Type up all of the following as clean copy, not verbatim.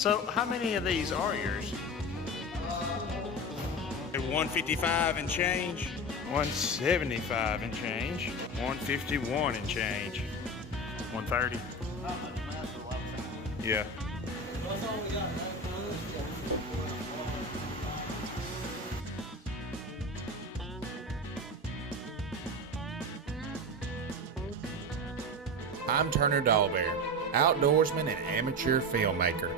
So how many of these are yours? 155 and change, 175 and change, 151 and change, 130. Yeah. I'm Turner Dahlberry, outdoorsman and amateur filmmaker.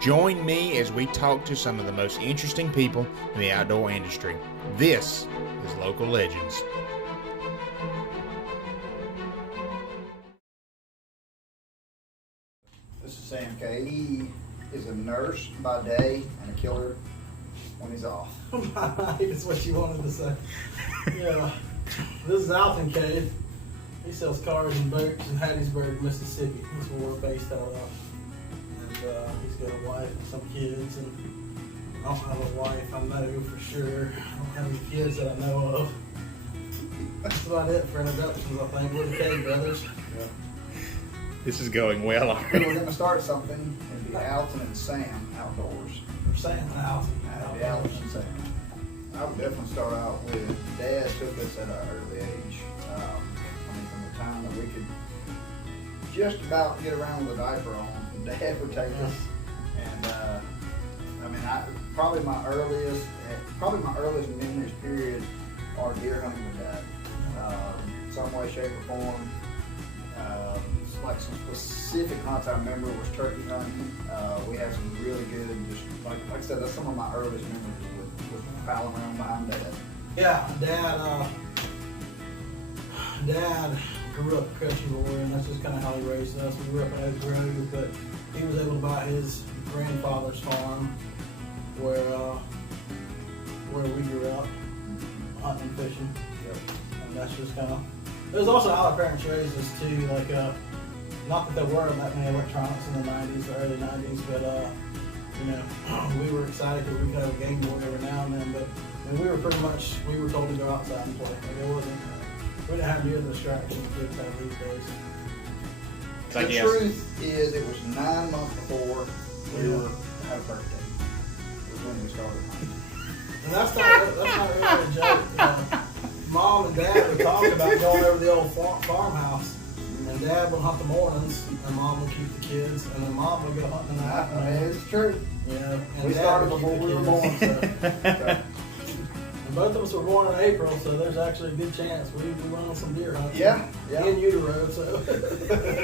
Join me as we talk to some of the most interesting people in the outdoor industry. This is Local Legends. This is Sam Cade. He is a nurse by day and a killer when he's off. That's what you wanted to say. Yeah. This is Alton Cade. He sells cars and boats in Hattiesburg, Mississippi. That's where we're based out of. And he's got a wife and some kids. And I don't have a wife, I know for sure. I don't have any kids that I know of. That's about it for introductions, I think. We're the Cade Brothers. Yeah. This is going well We're already. going to start something. It'll be Alton and Sam Outdoors. We're saying Alton. It'll be Alton and Sam. I would definitely start out with Dad took us at an early age. From the time that we could just about get around with a diaper on, Dad would take us. And probably my earliest memories period are deer hunting with Dad. Some way, shape, or form. Like some specific hunts I remember was turkey hunting. We had some really good, just like I said, that's some of my earliest memories with fouling around behind Dad. Yeah, Dad grew up a country boy, and that's just kind of how he raised us. We grew up in Oak Grove, but he was able to buy his grandfather's farm where we grew up, hunting and fishing. Yep. And that's just kind of. There's also how our parents raised us too. Like, not that there were that many electronics in the '90s, the early '90s, but we were excited because we could have a Game Boy every now and then. But we were told to go outside and play. Like, it wasn't. We didn't have near the distractions kids have these days. The truth is, it was 9 months before we had a birthday. It was when we started hunting. And that's not really a joke. Mom and Dad would talk about going over to the old farmhouse, and Dad would hunt the mornings, and Mom would keep the kids, and then Mom would go hunting in the afternoon. It's true. Yeah, and We Dad started would before keep we the were kids, born. so. And both of us were born in April, so there's actually a good chance we went on some deer hunting. Yeah. In utero, so I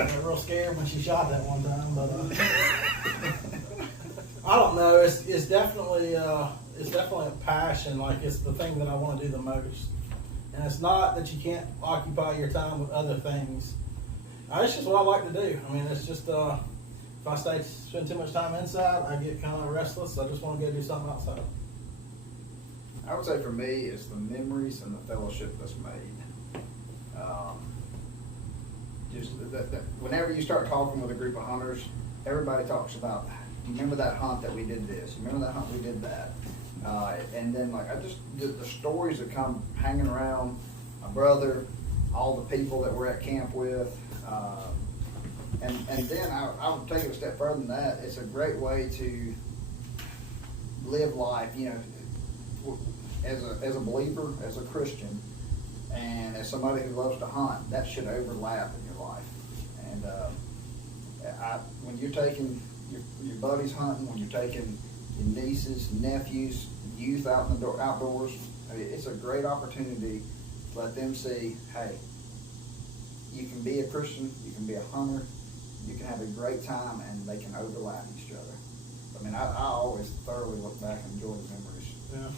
was real scared when she shot that one time. But I don't know. It's definitely a passion. Like, it's the thing that I want to do the most. And it's not that you can't occupy your time with other things. It's just what I like to do. I mean, it's just if I spend too much time inside, I get kind of restless. I just want to go do something outside. I would say for me, it's the memories and the fellowship that's made. Whenever you start talking with a group of hunters, everybody talks about, do you remember that hunt that we did this? You remember that hunt we did that? And then the stories that come hanging around my brother, all the people that we're at camp with, and then I would take it a step further than that. It's a great way to live life, as a believer, as a Christian, and as somebody who loves to hunt. That should overlap in your life. And when you're taking your buddies hunting, when you're taking your nieces, nephews, youth out in the outdoors, it's a great opportunity to let them see, hey, you can be a Christian, you can be a hunter, you can have a great time, and they can overlap each other. I mean, I always thoroughly look back and enjoy the memories. Yeah.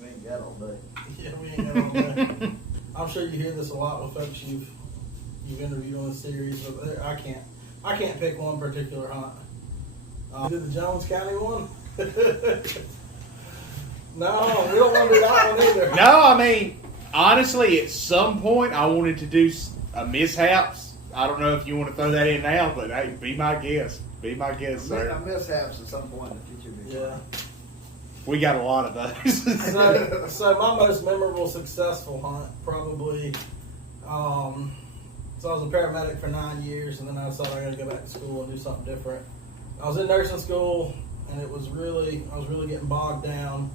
We ain't got all day. Yeah, we ain't got all day. I'm sure you hear this a lot with folks you've interviewed on the series, but I can't pick one particular hunt. Did the Jones County one? No, we don't want to do that one either. No, I mean, honestly, at some point I wanted to do a mishaps. I don't know if you want to throw that in now, but hey, be my guest. Be my guest, sir. A mishaps at some point in the future. Yeah. We got a lot of those. So my most memorable successful hunt probably, so I was a paramedic for 9 years, and then I decided I got to go back to school and do something different. I was in nursing school, and I was really getting bogged down.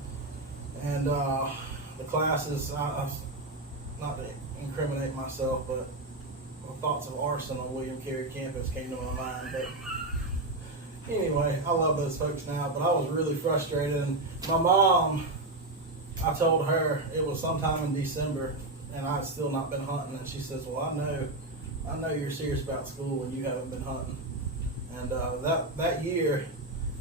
And the classes, I not to incriminate myself, but thoughts of arson on William Carey campus came to my mind. But anyway, I love those folks now, but I was really frustrated. And my mom, I told her it was sometime in December, and I had still not been hunting. And she says, well, I know you're serious about school when you haven't been hunting. And that year,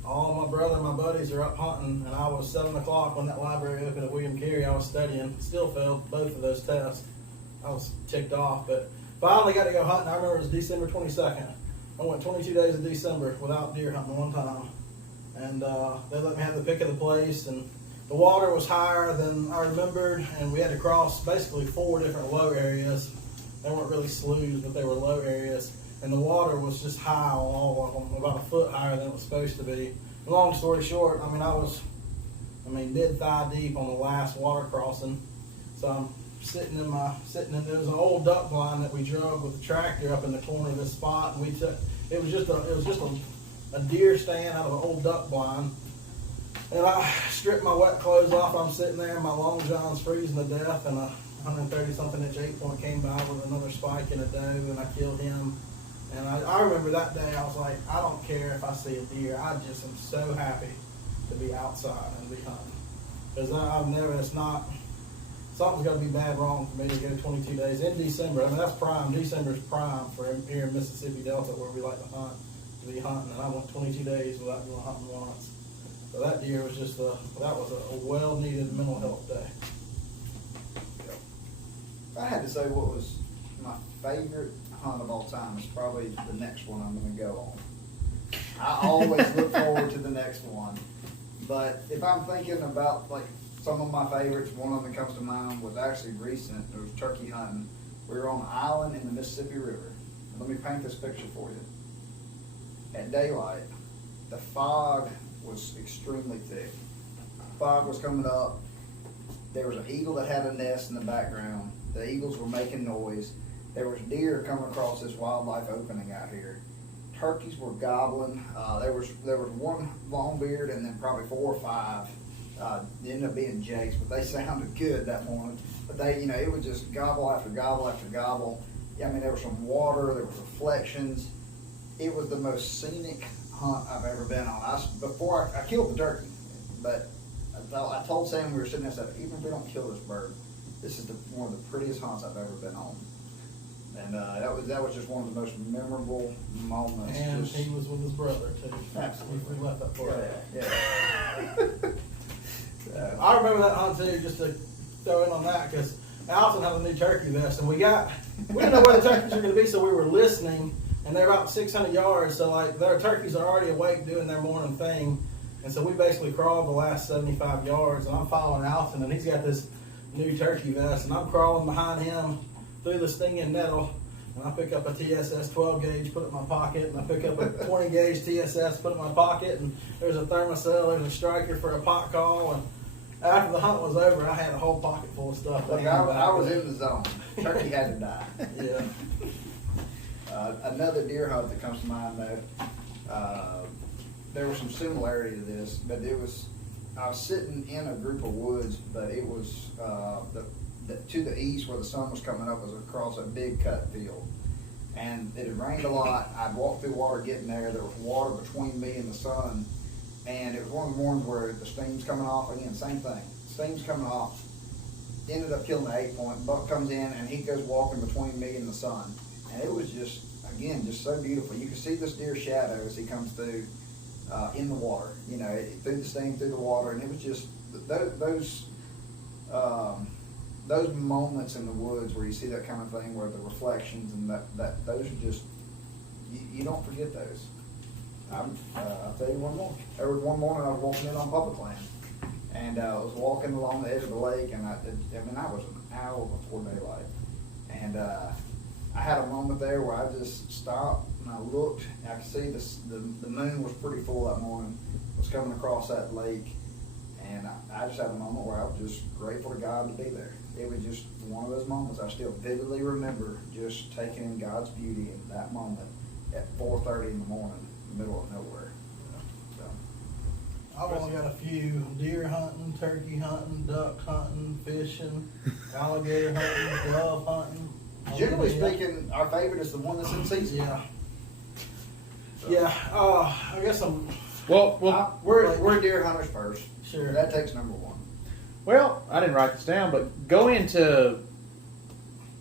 all my brother and my buddies are up hunting, and I was 7 o'clock when that library opened at William Carey. I was studying, still failed both of those tests. I was ticked off, but finally got to go hunting. I remember it was December 22nd. I went 22 days of December without deer hunting one time. And they let me have the pick of the place, and the water was higher than I remembered, and we had to cross basically 4 different low areas. They weren't really sloughs, but they were low areas. And the water was just high on all of them, about a foot higher than it was supposed to be. Long story short, I was mid-thigh deep on the last water crossing. So I'm sitting in there was an old duck blind that we drove with the tractor up in the corner of this spot, and it was just a deer stand out of an old duck blind. And I stripped my wet clothes off. I'm sitting there, my long john's freezing to death, and a 130-something inch 8-point came by with another spike and a doe, and I killed him. And I remember that day, I was like, I don't care if I see a deer. I just am so happy to be outside and be hunting. Because something's got to be bad wrong for me to go 22 days in December. That's prime. December's prime for here in Mississippi Delta, where we like to hunt, to be hunting. And I went 22 days without going hunting once. So that deer was that was a well-needed mental health day. If I had to say what was my favorite hunt of all time, it's probably the next one I'm going to go on. I always look forward to the next one. But if I'm thinking about like some of my favorites, one of them that comes to mind was actually recent. It was turkey hunting. We were on an island in the Mississippi River. And let me paint this picture for you. At daylight, the fog was extremely thick. Fog was coming up. There was an eagle that had a nest in the background. The eagles were making noise. There was deer coming across this wildlife opening out here. Turkeys were gobbling. There was one longbeard and then probably 4 or 5. It ended up being jakes, but they sounded good that morning. But they, it would just gobble after gobble after gobble. There was some water. There was reflections. It was the most scenic hunt I've ever been on. Before I killed the turkey, but I told Sam we were sitting there, I said, even if we don't kill this bird, this is one of the prettiest hunts I've ever been on. And that was just one of the most memorable moments. And he was with his brother too. Absolutely. We left that part. Yeah. I remember that hunt too, just to throw in on that, because Alton had a new turkey vest, and we didn't know where the turkeys were going to be, so we were listening, and they're about 600 yards, so like their turkeys are already awake doing their morning thing, and so we basically crawled the last 75 yards, and I'm following Alton, and he's got this new turkey vest, and I'm crawling behind him through the stinging nettle, and I pick up a TSS 12 gauge, put it in my pocket, and I pick up a 20 gauge TSS, put it in my pocket, and there's a thermocell, there's a striker for a pot call, and after the hunt was over, I had a whole pocket full of stuff. Look, I was in the zone. Turkey had to die. Yeah. Another deer hunt that comes to mind though, there was some similarity to this, but I was sitting in a group of woods, but it was to the east where the sun was coming up was across a big cut field. And it had rained a lot. I'd walked through water getting there. There was water between me and the sun. And it was one of the mornings where the steam's coming off. Again, same thing. Steam's coming off. Ended up killing the 8-point. Buck comes in and he goes walking between me and the sun. And it was just so beautiful. You could see this deer's shadow as he comes through in the water. Through the steam, through the water. And it was just those moments in the woods where you see that kind of thing, where the reflections and that those are just, you don't forget those. I'll tell you one more. There was one morning I was walking in on public land, and I was walking along the edge of the lake, and I was an hour before daylight, and I had a moment there where I just stopped and I looked, and I could see the moon was pretty full that morning, was coming across that lake, and I just had a moment where I was just grateful to God to be there. It was just one of those moments I still vividly remember, just taking in God's beauty in that moment at 4:30 in the morning, in the middle of nowhere. I've only got a few: deer hunting, turkey hunting, duck hunting, fishing, alligator hunting, dove hunting. Generally speaking, our favorite is the one that's in season. Yeah. Yeah. I guess We're deer hunters first. Sure. That takes number one. Well, I didn't write this down, but go into,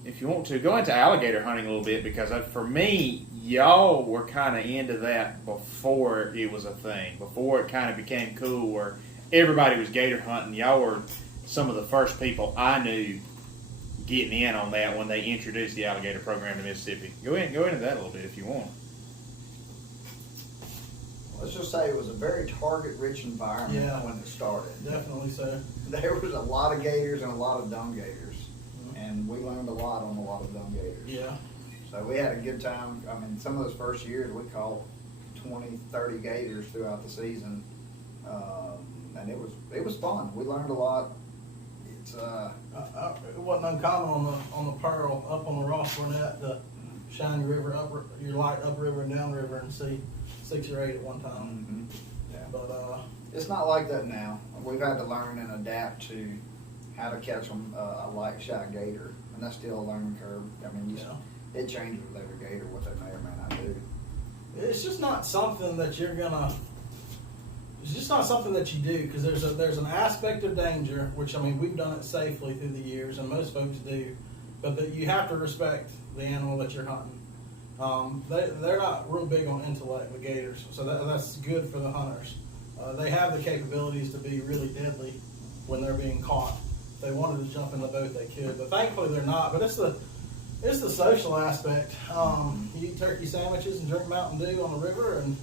if you want to, go into alligator hunting a little bit, because for me, y'all were kind of into that before it was a thing, before it kind of became cool where everybody was gator hunting. Y'all were some of the first people I knew getting in on that when they introduced the alligator program to Mississippi. Go into that a little bit if you want. Let's just say it was a very target-rich environment when it started. Definitely so. There was a lot of gators and a lot of dumb gators, and we learned a lot on a lot of dumb gators. Yeah. So we had a good time. I mean, some of those first years we caught 20, 30 gators throughout the season, and it was fun. We learned a lot. It's it wasn't uncommon on the Pearl up on the Ross Burnett to shine your light upriver and downriver and see 6 or 8 at one time. Yeah. But it's not like that now. We've had to learn and adapt to how to catch a light shot gator, and that's still a learning curve. I mean, it changes with every gator what they may or may not do. It's just not something that you're gonna. It's just not something that you do, because there's an aspect of danger, which, I mean, we've done it safely through the years, and most folks do, but that you have to respect the animal that you're hunting. They're not real big on intellect, the gators, so that's good for the hunters. They have the capabilities to be really deadly when they're being caught. If they wanted to jump in the boat, they could, but thankfully they're not. But it's the social aspect. You eat turkey sandwiches and drink Mountain Dew on the river, and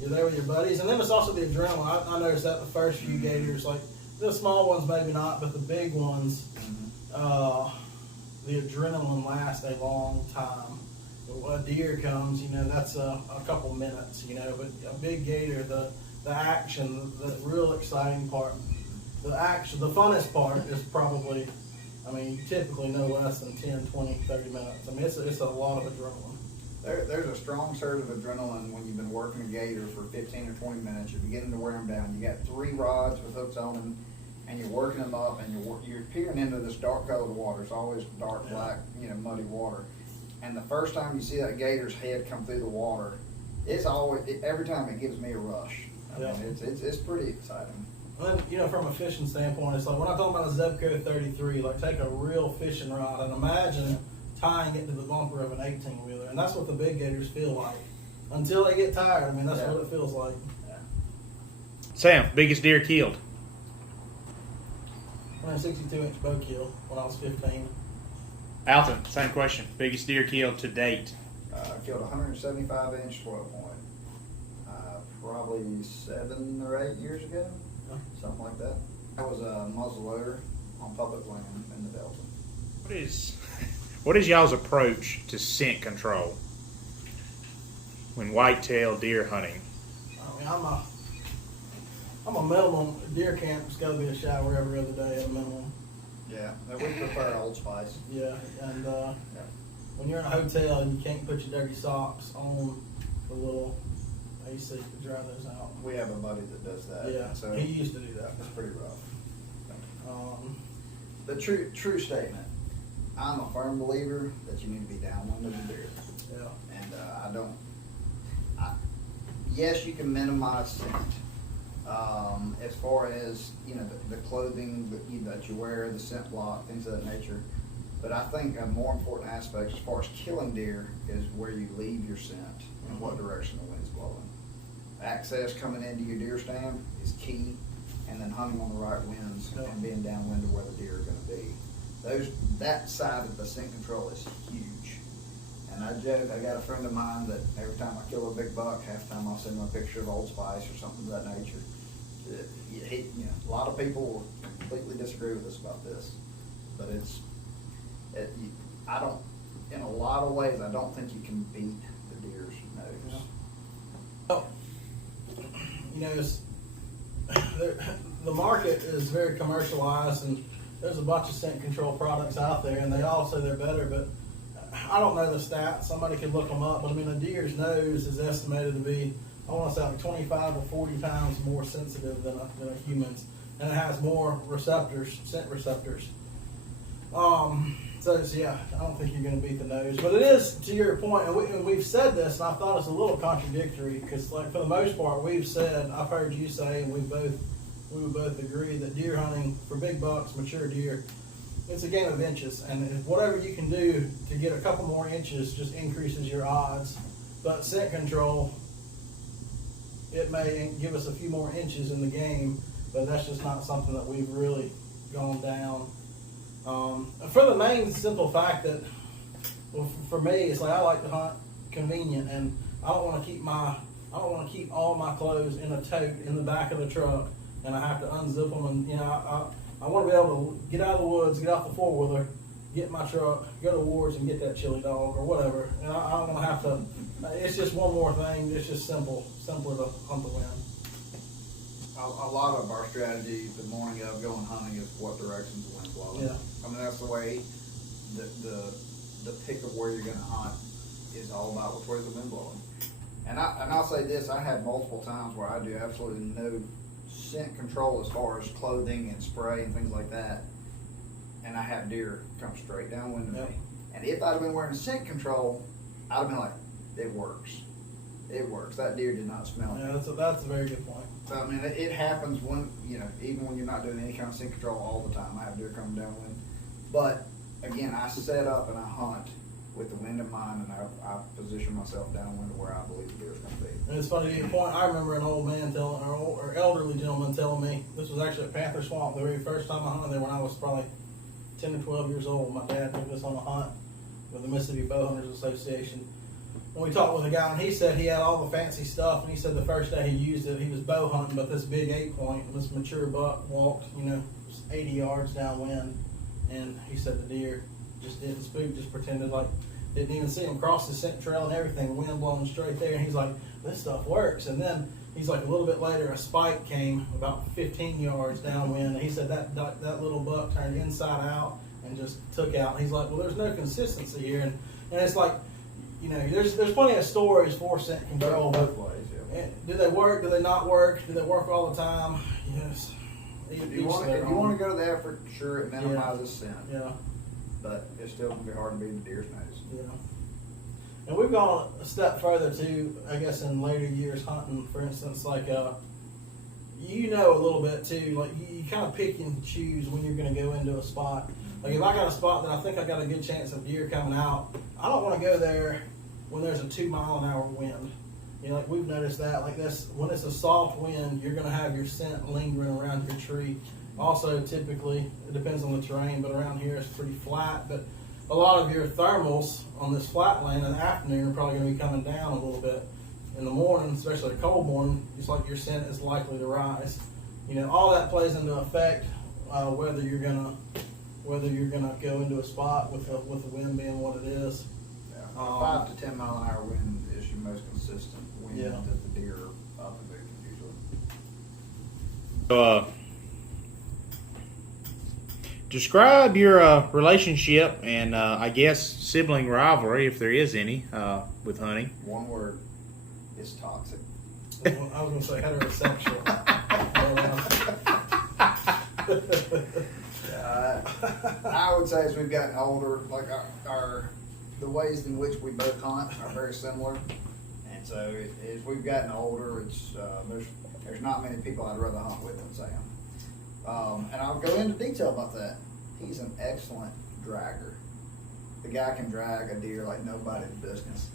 you're there with your buddies. And then it's also the adrenaline. I noticed that the first few gators, like the small ones maybe not, but the big ones, the adrenaline lasts a long time. A deer comes, that's a couple minutes, but a big gator, the action, the real exciting part, the funnest part is probably, you typically no less than 10, 20, 30 minutes. It's a lot of adrenaline. There's a strong surge of adrenaline when you've been working a gator for 15 or 20 minutes. You're beginning to wear them down. You got 3 rods with hooks on them, and you're working them up, and you're peering into this dark colored water. It's always dark, black, muddy water. And the first time you see that gator's head come through the water, every time it gives me a rush. I mean, it's pretty exciting. And then, from a fishing standpoint, it's like when I'm talking about a Zebco 33, like take a real fishing rod and imagine tying it to the bumper of an 18-wheeler. And that's what the big gators feel like. Until they get tired, that's what it feels like. Yeah. Sam, biggest deer killed? 162-inch bow kill when I was 15. Alton, same question. Biggest deer killed to date? I killed a 175-inch 12-point. Probably 7 or 8 years ago, something like that. I was a muzzleloader on public land in the Delta. What is y'all's approach to scent control when whitetail deer hunting? I'm a minimum. Deer camp's got to be a shower every other day at a minimum. Yeah, we prefer Old Spice. Yeah, and when you're in a hotel and you can't put your dirty socks on the little AC to dry those out. We have a buddy that does that. Yeah, so he used to do that. It's pretty rough. The true statement. I'm a firm believer that you need to be downwind of the deer. Yeah. And yes, you can minimize scent. As far as the clothing that you wear, the scent block, things of that nature. But I think a more important aspect as far as killing deer is where you leave your scent and what direction the wind's blowing. Access coming into your deer stand is key, and then hunting on the right winds and being downwind of where the deer are going to be. That side of the scent control is huge. And I joke, I got a friend of mine that every time I kill a big buck, half the time I'll send him a picture of Old Spice or something of that nature. A lot of people will completely disagree with us about this, but in a lot of ways, I don't think you can beat the deer's nose. Oh, the market is very commercialized, and there's a bunch of scent control products out there, and they all say they're better, but I don't know the stats. Somebody could look them up, but a deer's nose is estimated to be I want to say like 25 or 40 times more sensitive than a human's, and it has more receptors, scent receptors. So yeah, I don't think you're going to beat the nose, but it is, to your point, and we've said this, and I thought it's a little contradictory because, like, for the most part, we've said, I've heard you say, and we would both agree that deer hunting for big bucks, mature deer, it's a game of inches, and whatever you can do to get a couple more inches just increases your odds. But scent control, it may give us a few more inches in the game, but that's just not something that we've really gone down. For the main simple fact that, well, for me, it's like I like to hunt convenient, and I don't want to keep all my clothes in a tote in the back of the truck, and I have to unzip them, and I want to be able to get out of the woods, get off the four-wheeler, get in my truck, go to Ward's and get that chili dog or whatever, and I don't want to have to. It's just one more thing. It's just simpler to hunt the wind. A lot of our strategy the morning of going hunting is what directions the wind's blowing. Yeah. I mean, that's the way the pick of where you're going to hunt is all about which way the wind blowing. And I'll say this, I had multiple times where I do absolutely no scent control as far as clothing and spray and things like that, and I have deer come straight downwind of me. And if I'd have been wearing scent control, I'd have been like, it works. It works. That deer did not smell Yeah, me. that's a very good point. So, I mean, it happens when, even when you're not doing any kind of scent control all the time. I have deer coming downwind. But, again, I set up and I hunt with the wind in mind, and I position myself downwind to where I believe the deer's going to be. And it's funny to your point. I remember an old man or elderly gentleman telling me, this was actually at Panther Swamp, the very first time I hunted there when I was probably 10 or 12 years old. My dad took us on a hunt with the Mississippi Bowhunters Association. And we talked with a guy, and he said he had all the fancy stuff, and he said the first day he used it, he was bow hunting, but this big 8-point, this mature buck walked, 80 yards downwind, and he said the deer just didn't spook, just pretended like didn't even see him cross the scent trail and everything, wind blowing straight there, and he's like, this stuff works. And then he's like, a little bit later, a spike came about 15 yards downwind, and he said that little buck turned inside out and just took out. And he's like, well, there's no consistency here, and it's like, there's plenty of stories for scent control. Both ways, yeah. Do they work? Do they not work? Do they work all the time? Yes. If you want to go to the effort, sure, it minimizes scent. Yeah. But it's still going to be hard to beat the deer's nose. Yeah. And we've gone a step further too, I guess, in later years hunting, for instance, like, a little bit too, like you kind of pick and choose when you're going to go into a spot. Like if I got a spot that I think I got a good chance of deer coming out, I don't want to go there when there's a 2-mile-an-hour wind. Like we've noticed that, like this, when it's a soft wind, you're going to have your scent lingering around your tree. Also, typically, it depends on the terrain, but around here it's pretty flat. But a lot of your thermals on this flat land in the afternoon are probably going to be coming down a little bit. In the morning, especially a cold morning, it's like your scent is likely to rise. All that plays into effect whether you're gonna go into a spot with the wind being what it is. Yeah. 5 to 10 mile an hour wind is your most consistent wind that the deer are up and moving usually. Describe your relationship and I guess sibling rivalry, if there is any, with hunting. One word, it's toxic. I was going to say heterosexual. I would say as we've gotten older, like the ways in which we both hunt are very similar, and so as we've gotten older, it's there's not many people I'd rather hunt with than Sam. And I'll go into detail about that. He's an excellent dragger. The guy can drag a deer like nobody's business.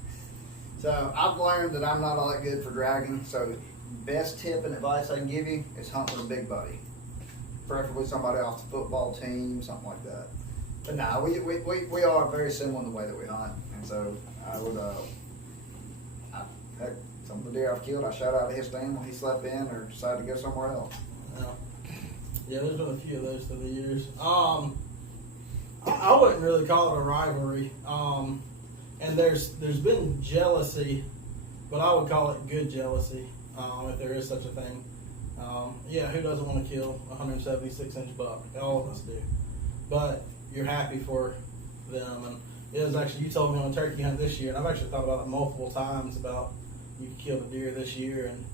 So I've learned that I'm not all that good for dragging. So best tip and advice I can give you is hunt with a big buddy, preferably somebody off the football team, something like that. But no, we are very similar in the way that we hunt, and so I would heck, some of the deer I've killed, I shout out to his family. He slept in or decided to go somewhere else. Yeah, there's been a few of those through the years. I wouldn't really call it a rivalry. And there's been jealousy, but I would call it good jealousy, if there is such a thing. Who doesn't want to kill a 176-inch buck? All of us do. But you're happy for them. And it was actually, you told me on a turkey hunt this year, and I've actually thought about it multiple times about you killed a deer this year and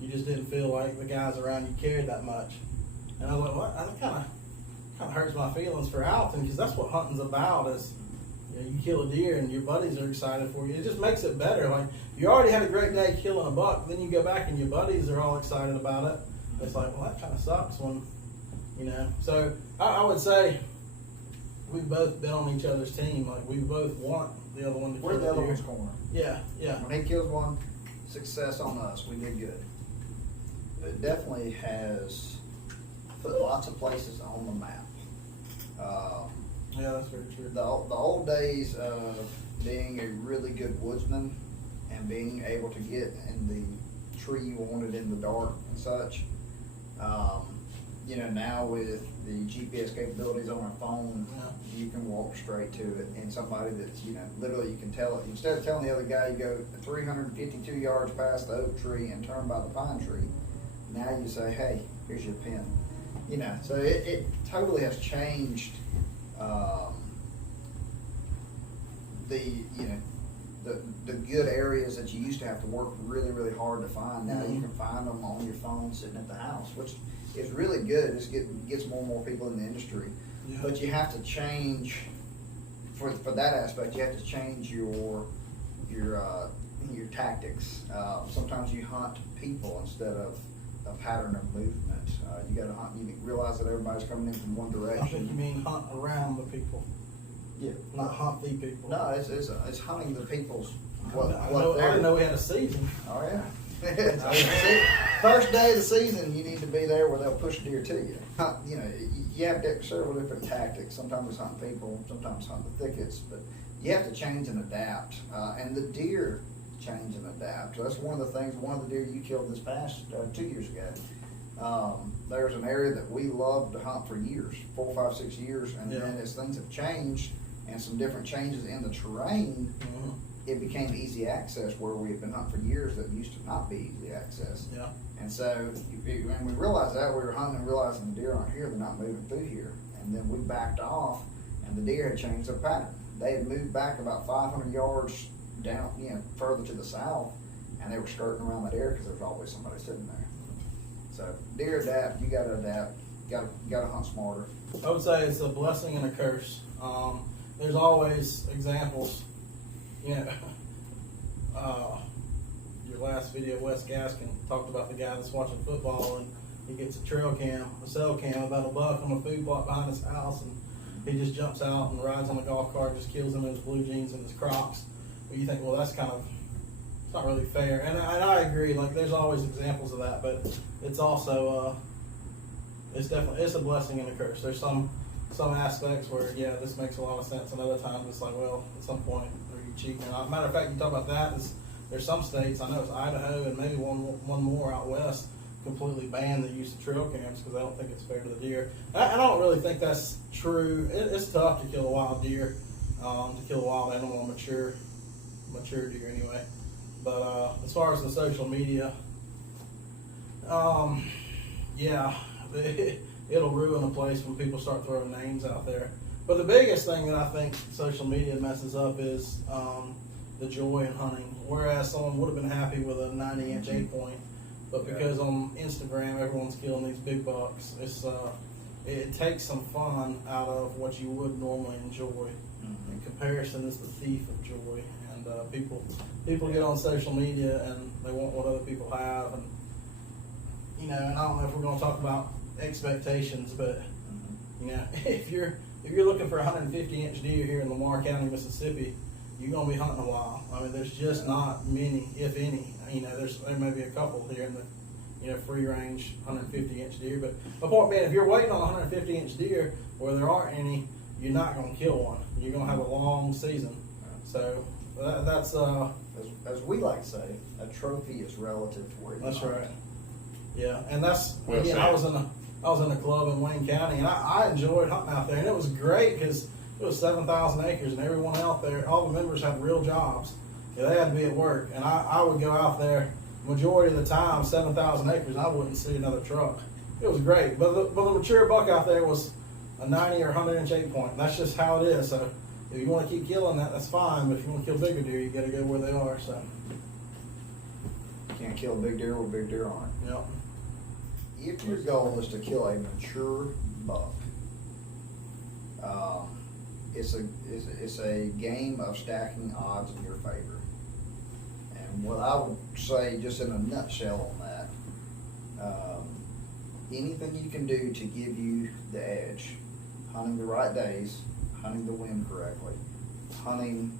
you just didn't feel like the guys around you cared that much. And I was like, well, that kind of hurts my feelings for Alton, because that's what hunting's about. Is you kill a deer and your buddies are excited for you. It just makes it better. Like, you already had a great day killing a buck, then you go back and your buddies are all excited about it. It's like, well, that kind of sucks when, So I would say we've both been on each other's team. Like, we both want the other one to kill We're the other deer. one's corner. Yeah. When he kills one, success on us. We did good. But it definitely has put lots of places on the map. Yeah, that's very true. The old days of being a really good woodsman and being able to get in the tree you wanted in the dark and such. Now with the GPS capabilities on our phone, you can walk straight to it. And somebody that's, literally you can tell it. Instead of telling the other guy, you go 352 yards past the oak tree and turn by the pine tree. Now you say, hey, here's your pin. So it totally has changed the good areas that you used to have to work really, really hard to find. Now you can find them on your phone sitting at the house, which is really good. It gets more and more people in the industry. Yeah. But you have to change, for that aspect, you have to change your tactics. Sometimes you hunt people instead of a pattern of movement. You got to hunt. You realize that everybody's coming in from one direction. I think you mean hunt around the people. Yeah. Not hunt the people. No, it's hunting the people's. I didn't know we had a season. Oh yeah. See, first day of the season, you need to be there where they'll push deer to you. You have several different tactics. Sometimes it's hunting people, sometimes hunt the thickets, but you have to change and adapt. And the deer change and adapt. So that's one of the things. One of the deer you killed this past 2 years ago. There's an area that we loved to hunt for years, 4, 5, 6 years, and then as things have changed and some different changes in the terrain, it became easy access where we had been hunting for years that used to not be easy access. Yeah. And so when we realized that, we were hunting and realizing the deer aren't here, they're not moving through here. And then we backed off, and the deer had changed their pattern. They had moved back about 500 yards down, further to the south, and they were skirting around that area because there was always somebody sitting there. So deer adapt. You got to adapt. You got to hunt smarter. I would say it's a blessing and a curse. There's always examples. Your last video, Wes Gaskin talked about the guy that's watching football and he gets a cell cam about a buck on a food plot behind his house, and he just jumps out and rides on a golf cart, just kills him in his blue jeans and his Crocs. But you think, well, that's it's not really fair. And I agree. Like, there's always examples of that, but it's also it's a blessing and a curse. There's some aspects where this makes a lot of sense, and other times it's like, well, at some point are you cheating? And matter of fact, you talk about that. There's some states, I know it's Idaho and maybe one more out west, completely ban the use of trail cams because I don't think it's fair to the deer. I don't really think that's true. It's tough to kill a wild deer, to kill a wild animal, a mature deer anyway. But as far as the social media, it'll ruin a place when people start throwing names out there. But the biggest thing that I think social media messes up is the joy in hunting. Whereas someone would have been happy with a 90-inch 8-point, but because on Instagram everyone's killing these big bucks, it takes some fun out of what you would normally enjoy. And comparison is the thief of joy. And people get on social media and they want what other people have, and and I don't know if we're going to talk about expectations, but if you're looking for a 150-inch deer here in Lamar County, Mississippi, you're going to be hunting a while. I mean, there's just not many, if any. There may be a couple here in the free range 150-inch deer, but the point being, if you're waiting on a 150-inch deer where there aren't any, you're not going to kill one. You're going to have a long season. So that's as we like to say, a trophy is relative to where you that's hunt. right. Yeah, and that's Well again. said. I was in a club in Wayne County, and I enjoyed hunting out there, and it was great because it was 7,000 acres, and everyone out there, all the members had real jobs. They had to be at work, and I would go out there majority of the time, 7,000 acres, and I wouldn't see another truck. It was great, but the mature buck out there was a 90 or 100-inch 8-point. That's just how it is. So if you want to keep killing that, that's fine. But if you want to kill bigger deer, you got to go where they are. So can't kill a big deer with a big deer on it. Yep. If your goal is to kill a mature buck, it's a game of stacking odds in your favor. And what I would say, just in a nutshell on that, anything you can do to give you the edge, hunting the right days, hunting the wind correctly, hunting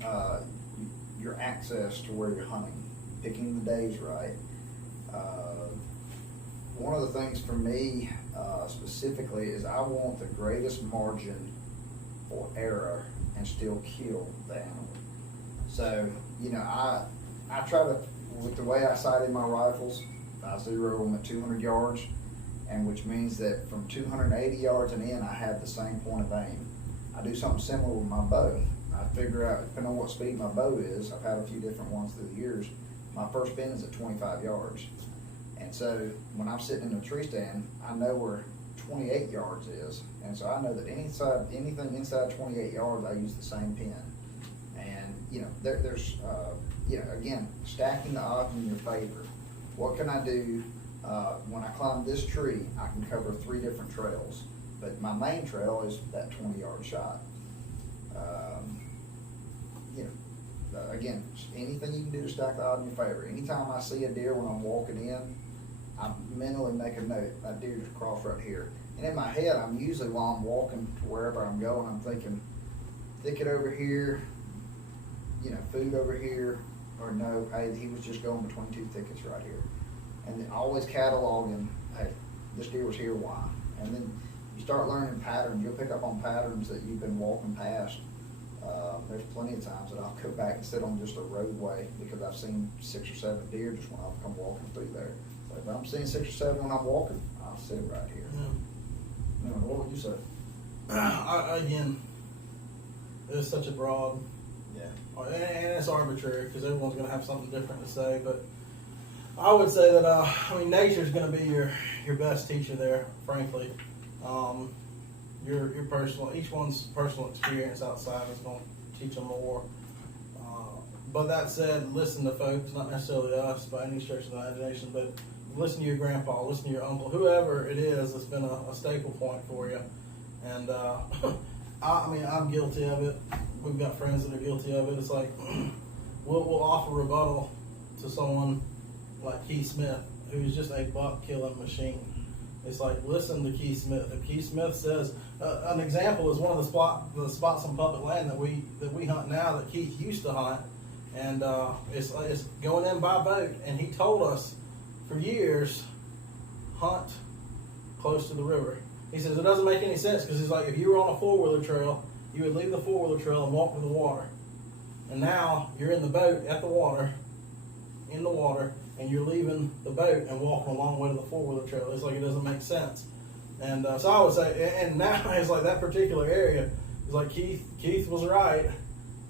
your access to where you're hunting, picking the days right. One of the things for me specifically is I want the greatest margin for error and still kill the animal. So, I try to, with the way I sighted my rifles, I zero them at 200 yards, and which means that from 280 yards and in, I have the same point of aim. I do something similar with my bow. I figure out, depending on what speed my bow is, I've had a few different ones through the years, my first pin is at 25 yards. And so when I'm sitting in a tree stand, I know where 28 yards is. And so I know that anything inside 28 yards, I use the same pin. And, there's again, stacking the odds in your favor. What can I do? When I climb this tree, I can cover 3 different trails. But my main trail is that 20-yard shot. Again, anything you can do to stack the odds in your favor. Anytime I see a deer when I'm walking in, I mentally make a note, that deer just crossed right here. And in my head, I'm usually, while I'm walking to wherever I'm going, I'm thinking, thicket over here, food over here, or no, hey, he was just going between 2 thickets right here. And then always cataloging, hey, this deer was here, why? And then you start learning patterns. You'll pick up on patterns that you've been walking past. There's plenty of times that I'll go back and sit on just a roadway because I've seen 6 or 7 deer just when I've come walking through there. So if I'm seeing 6 or 7 when I'm walking, I'll sit right here. Yeah. What would you say? Again, it's such a broad, Yeah. and it's arbitrary because everyone's going to have something different to say. But I would say that nature's going to be your best teacher there. Frankly, your personal, each one's personal experience outside is going to teach them more. But that said, listen to folks, not necessarily us by any stretch of the imagination, but listen to your grandpa, listen to your uncle, whoever it is that's been a staple point for you. And I'm guilty of it. We've got friends that are guilty of it. It's like we'll offer rebuttal to someone like Keith Smith, who's just a buck killing machine. It's like, listen to Keith Smith. If Keith Smith says, an example is one of the spots on public land that we hunt now that Keith used to hunt, and it's going in by boat. And he told us for years, hunt close to the river. He says it doesn't make any sense because he's like, if you were on a 4-wheeler trail, you would leave the 4-wheeler trail and walk to the water. And now you're in the boat at the water, in the water, and you're leaving the boat and walking a long way to the 4-wheeler trail. It's like it doesn't make sense. And so I would say, and now it's like that particular area is like Keith was right.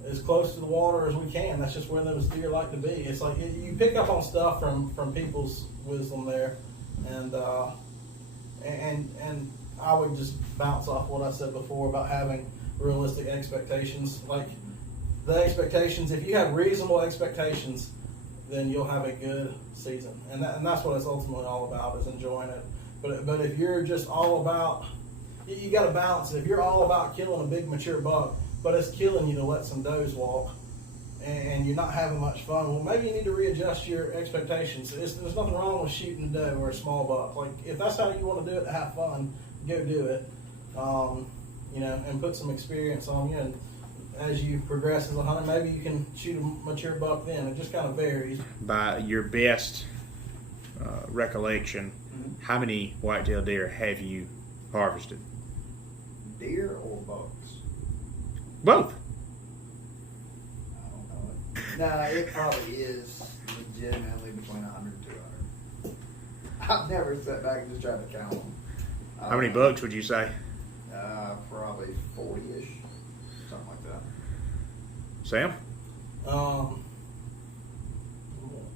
As close to the water as we can. That's just where those deer like to be. It's like you pick up on stuff from people's wisdom there, and I would just bounce off what I said before about having realistic expectations. Like the expectations, if you have reasonable expectations, then you'll have a good season, and that's what it's ultimately all about, is enjoying it. But if you're just all about, you got to balance it. If you're all about killing a big mature buck, but it's killing you to let some does walk, and you're not having much fun, well, maybe you need to readjust your expectations. There's nothing wrong with shooting a doe or a small buck. Like, if that's how you want to do it to have fun, go do it. And put some experience on you. And as you progress as a hunter, maybe you can shoot a mature buck then. It just kind of varies. By your best recollection, how many whitetail deer have you harvested? Deer or bucks? Both. I don't know it. No, it probably is legitimately between 100 and 200. I've never sat back and just tried to count them. How many bucks would you say? Probably 40-ish, something like that. Sam? I'm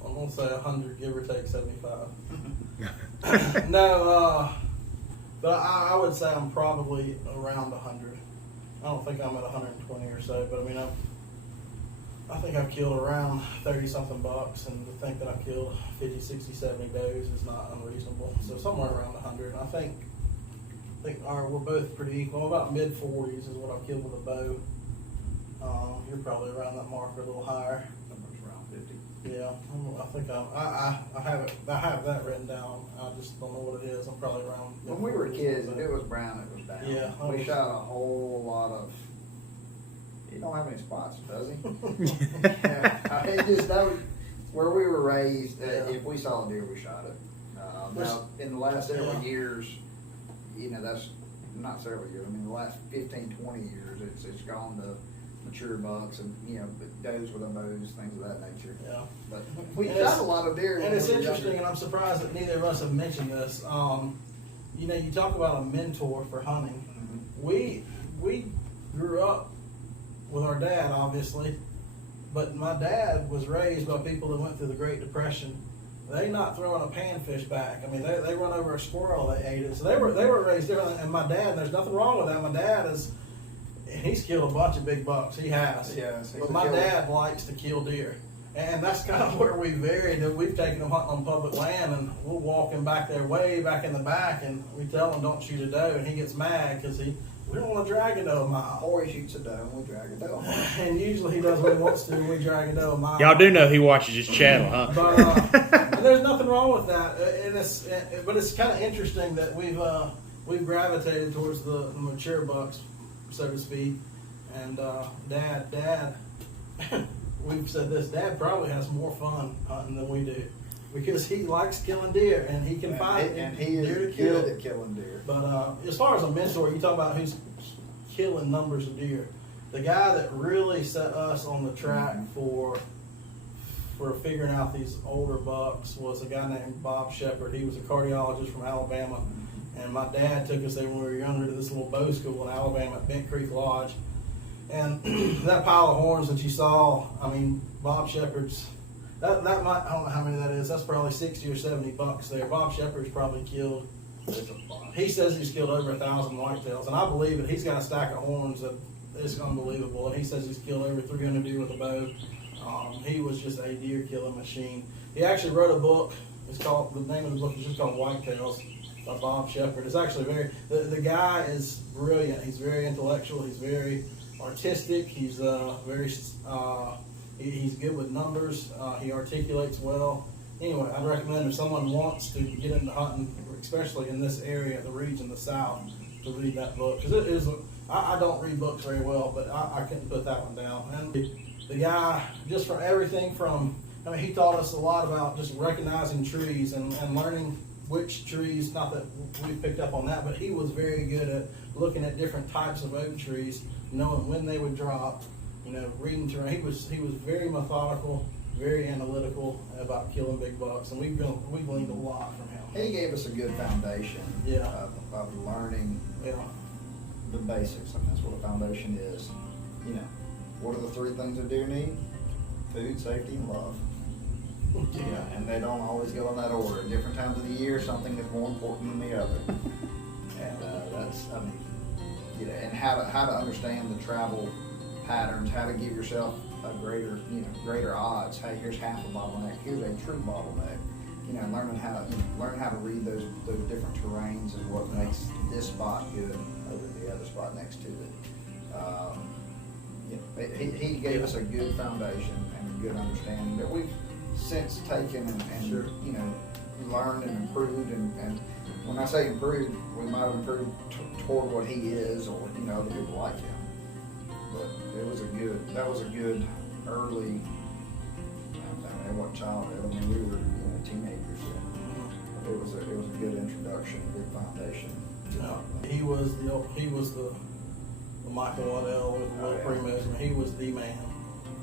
gonna say 100, give or take 75. No, but I would say I'm probably around 100. I don't think I'm at 120 or so, but I mean, I think I've killed around 30 something bucks, and to think that I've killed 50, 60, 70 does is not unreasonable. So somewhere around 100. I think we're both pretty equal. About mid 40s is what I've killed with a bow. You're probably around that mark or a little higher. Somewhere around 50. Yeah, I think I have that written down. I just don't know what it is. I'm probably around. When we were kids, if it was brown, it was down. Yeah, we shot a whole lot of. He don't have any spots, does he? Yeah, it just that was where we were raised. Yeah. If we saw a deer, we shot it. Now, in the last several years, that's not several years. I mean, the last 15, 20 years, it's gone to mature bucks and does with them bows, things of that nature. Yeah, but we and shot a lot of deer. And it's interesting, and I'm surprised that neither of us have mentioned this. You talk about a mentor for hunting. Mm-hmm. We grew up with our dad, obviously, but my dad was raised by people that went through the Great Depression. They not throwing a panfish back. I mean, they run over a squirrel, they ate it. So they were raised different. And my dad, and there's nothing wrong with that. My dad he's killed a bunch of big bucks. He has. Yes. But my dad likes to kill deer. And that's kind of where we varied. We've taken them hunting on public land, and we'll walk him back there, way back in the back, and we tell him don't shoot a doe, and he gets mad because we don't want to drag a doe a mile. Or he shoots a doe and we drag a doe. And usually he does what he wants to, and we drag a doe a mile. Y'all do know he watches his channel, huh? But and there's nothing wrong with that. But it's kind of interesting that we've gravitated towards the mature bucks, so to speak. And Dad, we've said this. Dad probably has more fun hunting than we do because he likes killing deer and he can find and he is deer to good kill. at killing deer. But as far as a mentor, you talk about who's killing numbers of deer. The guy that really set us on the track for figuring out these older bucks was a guy named Bob Shepard. He was a cardiologist from Alabama, and my dad took us there when we were younger to this little bow school in Alabama at Bent Creek Lodge. And that pile of horns that you saw, I mean, Bob Shepard's, that might, I don't know how many that is, that's probably 60 or 70 bucks there. Bob Shepard's probably killed, he says he's killed over 1,000 whitetails, and I believe it. He's got a stack of horns that is unbelievable, and he says he's killed over 300 deer with a bow. He was just a deer killing machine. He actually wrote a book. The name of the book is just called Whitetails by Bob Shepard. It's actually the guy is brilliant. He's very intellectual. He's very artistic. He's he's good with numbers. He articulates well. Anyway, I'd recommend if someone wants to get into hunting, especially in this area, the region, the South, to read that book. Because it is, I don't read books very well, but I couldn't put that one down. And the guy, just from everything from, he taught us a lot about just recognizing trees and learning which trees, not that we picked up on that, but he was very good at looking at different types of oak trees, knowing when they would drop, reading terrain. He was very methodical, very analytical about killing big bucks, and we've learned a lot from him. He gave us a good foundation of learning the basics, and that's what a foundation is. What are the three things a deer need? Food, safety, and love. Yeah, and they don't always go in that order. At different times of the year, something is more important than the other. And and how to understand the travel patterns, how to give yourself a greater odds. Hey, here's half a bottleneck. Here's a true bottleneck. Learn how to read those different terrains and what makes this spot good over the other spot next to it. He gave us a good foundation and a good understanding that we've since taken and learned and improved. And when I say improved, we might have improved toward what he is, or other people like him. But that was a good early. I wasn't childhood. We were teenagers. So it was a good introduction, a good foundation. He was the Michael Waddell with the Will Primos. He was the man.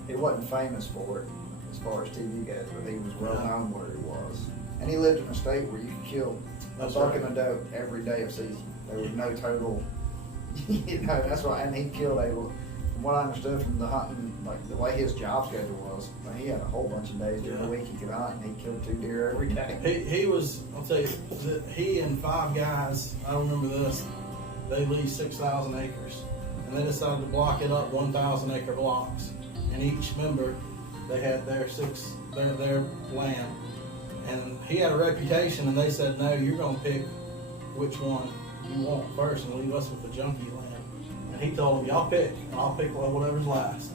He wasn't famous for it as far as TV goes, but he was well known where he was. And he lived in a state where you could kill a buck and a doe every day of season. There was no total, that's why. And he killed from what I understood from the hunting, like the way his job schedule was, he had a whole bunch of days during the week he could hunt, and he killed 2 deer every day. He was, I'll tell you, he and 5 guys, I remember this, they leased 6,000 acres. And they decided to block it up 1,000 acre blocks. and each member, they had their land. And he had a reputation, and they said, no, you're going to pick which one you want first and leave us with the junkie land. And he told them, y'all pick, and I'll pick whatever's last.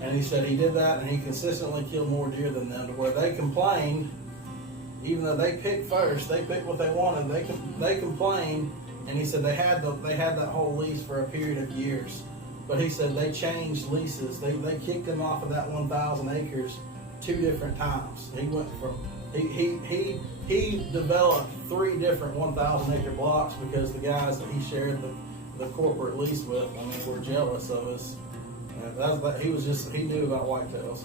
And he said he did that, and he consistently killed more deer than them, to where they complained, even though they picked first, they picked what they wanted, they complained, and he said they had that whole lease for a period of years. But he said they changed leases. They kicked him off of that 1,000 acres 2 different times. He went from he developed 3 different 1,000 acre blocks because the guys that he shared the corporate lease with, I mean, were jealous of us. And he knew about whitetails.